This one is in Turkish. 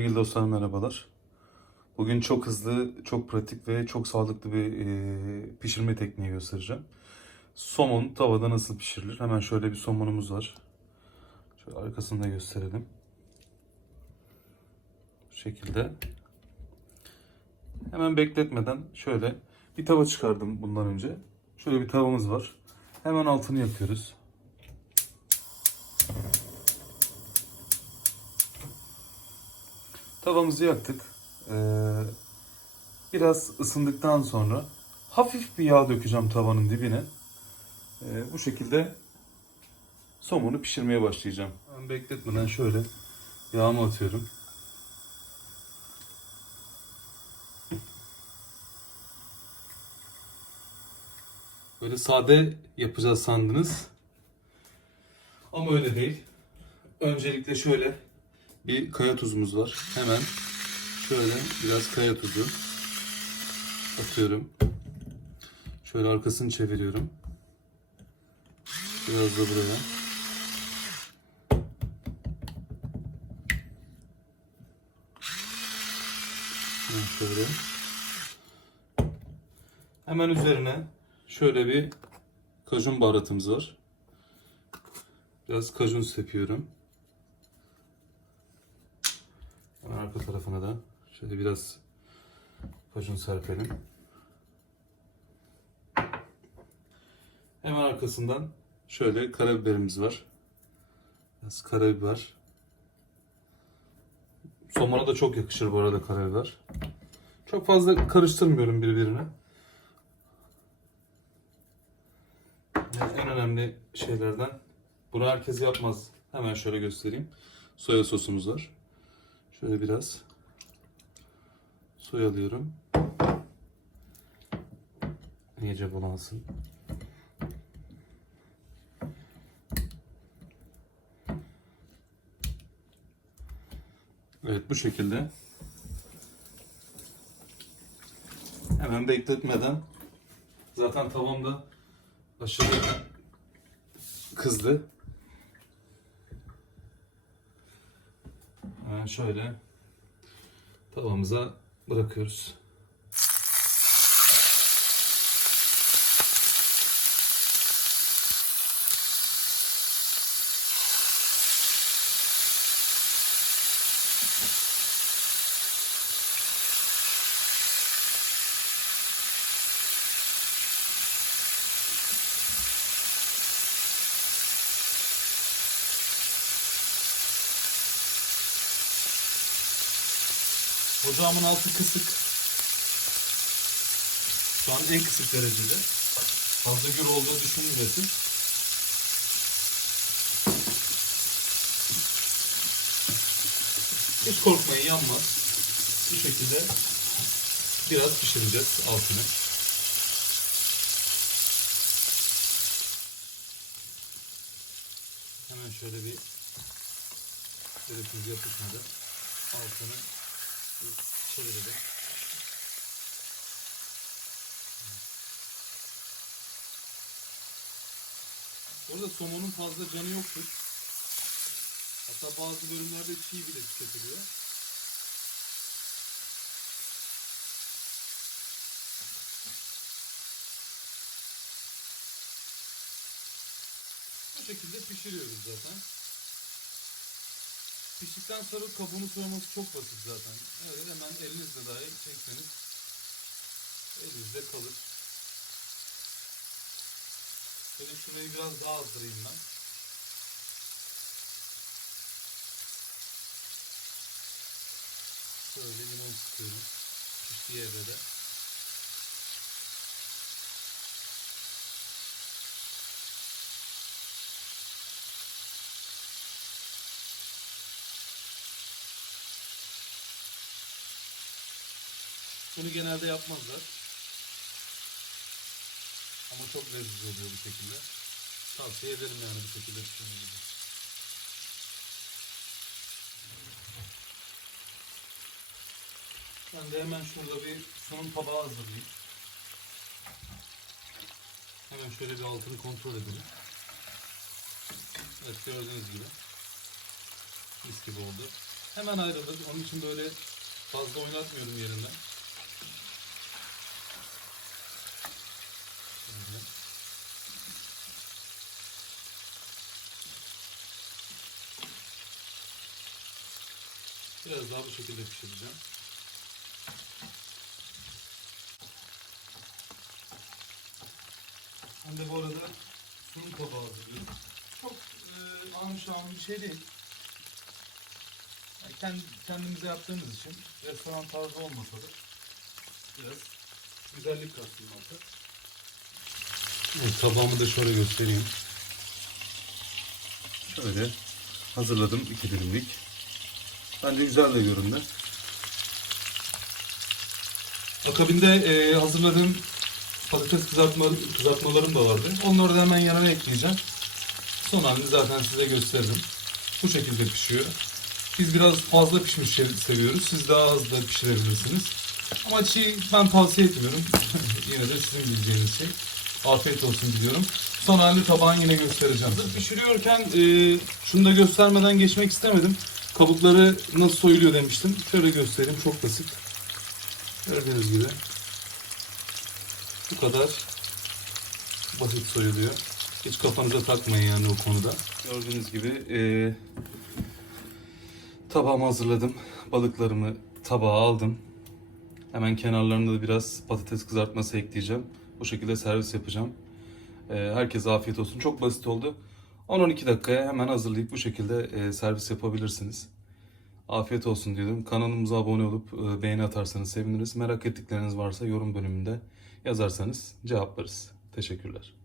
Sevgili dostlar merhabalar. Bugün çok hızlı, çok pratik ve çok sağlıklı bir e, pişirme tekniği göstereceğim. Somon tavada nasıl pişirilir? Hemen şöyle bir somonumuz var. Şöyle arkasını da gösterelim. Bu şekilde. Hemen bekletmeden şöyle bir tava çıkardım bundan önce. Şöyle bir tavamız var. Hemen altını yakıyoruz. Tavamızı yaktık. Ee, biraz ısındıktan sonra hafif bir yağ dökeceğim tavanın dibine. Ee, bu şekilde somonu pişirmeye başlayacağım. Ben bekletmeden şöyle yağımı atıyorum. Böyle sade yapacağız sandınız. Ama öyle değil. Öncelikle şöyle bir kaya tuzumuz var. Hemen şöyle biraz kaya tuzu atıyorum. Şöyle arkasını çeviriyorum. Biraz da buraya. Şöyle. Hemen üzerine şöyle bir kajun baharatımız var. Biraz kajun sepiyorum. Hemen arka tarafına da şöyle biraz kajun serpelim. Hemen arkasından şöyle karabiberimiz var. Biraz karabiber. Somona da çok yakışır bu arada karabiber. Çok fazla karıştırmıyorum birbirine. Yani en önemli şeylerden. Bunu herkes yapmaz. Hemen şöyle göstereyim. Soya sosumuz var. Şöyle biraz soyalıyorum. İyice bulansın. Evet bu şekilde. Hemen bekletmeden zaten tavamda aşırı kızdı. Şöyle tavamıza bırakıyoruz. Ocağımın altı kısık. Şu an en kısık derecede. Fazla gür olduğu düşünülmesin. Hiç korkmayın yanmaz. Bu şekilde biraz pişireceğiz altını. Hemen şöyle bir şöyle tuz yapışmadı. Altını çevirelim. Orada somonun fazla canı yoktur. Hatta bazı bölümlerde çiğ bile tüketiliyor. Bu şekilde pişiriyoruz zaten. Piştikten sonra kabuğunu soyması çok basit zaten. Evet, hemen elinizle dahi çekseniz elinizde kalır. Şöyle şurayı biraz daha azdırayım ben. Şöyle limon sıkıyorum. Piştiği evrede. Bunu genelde yapmazlar. Ama çok lezzetli oluyor bu şekilde. Tavsiye ederim yani bu şekilde pişirmenizi. Ben de hemen şurada bir sunum tabağı hazırlayayım. Hemen şöyle bir altını kontrol edelim. Evet gördüğünüz gibi. Mis gibi oldu. Hemen ayrılır. Onun için böyle fazla oynatmıyorum yerinden. Şöyle. Biraz daha bu şekilde pişireceğim. Ben de bu arada sunum tabağı hazırlıyorum. Çok e, şahım bir şey değil. Yani kendi, kendimize yaptığımız için restoran tarzı olmasa da biraz güzellik katsın orada. Evet, tabağımı da şöyle göstereyim. Şöyle hazırladım iki dilimlik. Bence güzel de göründü. Akabinde e, hazırladığım patates kızartma, kızartmalarım da vardı. Onları da hemen yanına ekleyeceğim. Son halini zaten size gösteririm. Bu şekilde pişiyor. Biz biraz fazla pişmiş şey seviyoruz. Siz daha az da pişirebilirsiniz. Ama çiğ ben tavsiye etmiyorum. yine de sizin bileceğiniz şey. Afiyet olsun diliyorum. Son halini tabağın yine göstereceğim. Hazır pişiriyorken e, şunu da göstermeden geçmek istemedim. Kabukları nasıl soyuluyor demiştim. Şöyle göstereyim. Çok basit. Gördüğünüz gibi. Bu kadar basit soyuluyor. Hiç kafanıza takmayın yani o konuda. Gördüğünüz gibi e, tabağımı hazırladım. Balıklarımı tabağa aldım. Hemen kenarlarına da biraz patates kızartması ekleyeceğim. Bu şekilde servis yapacağım. E, herkese afiyet olsun. Çok basit oldu. 10-12 dakikaya hemen hazırlayıp bu şekilde e, servis yapabilirsiniz. Afiyet olsun diyorum. Kanalımıza abone olup e, beğeni atarsanız seviniriz. Merak ettikleriniz varsa yorum bölümünde yazarsanız cevaplarız. Teşekkürler.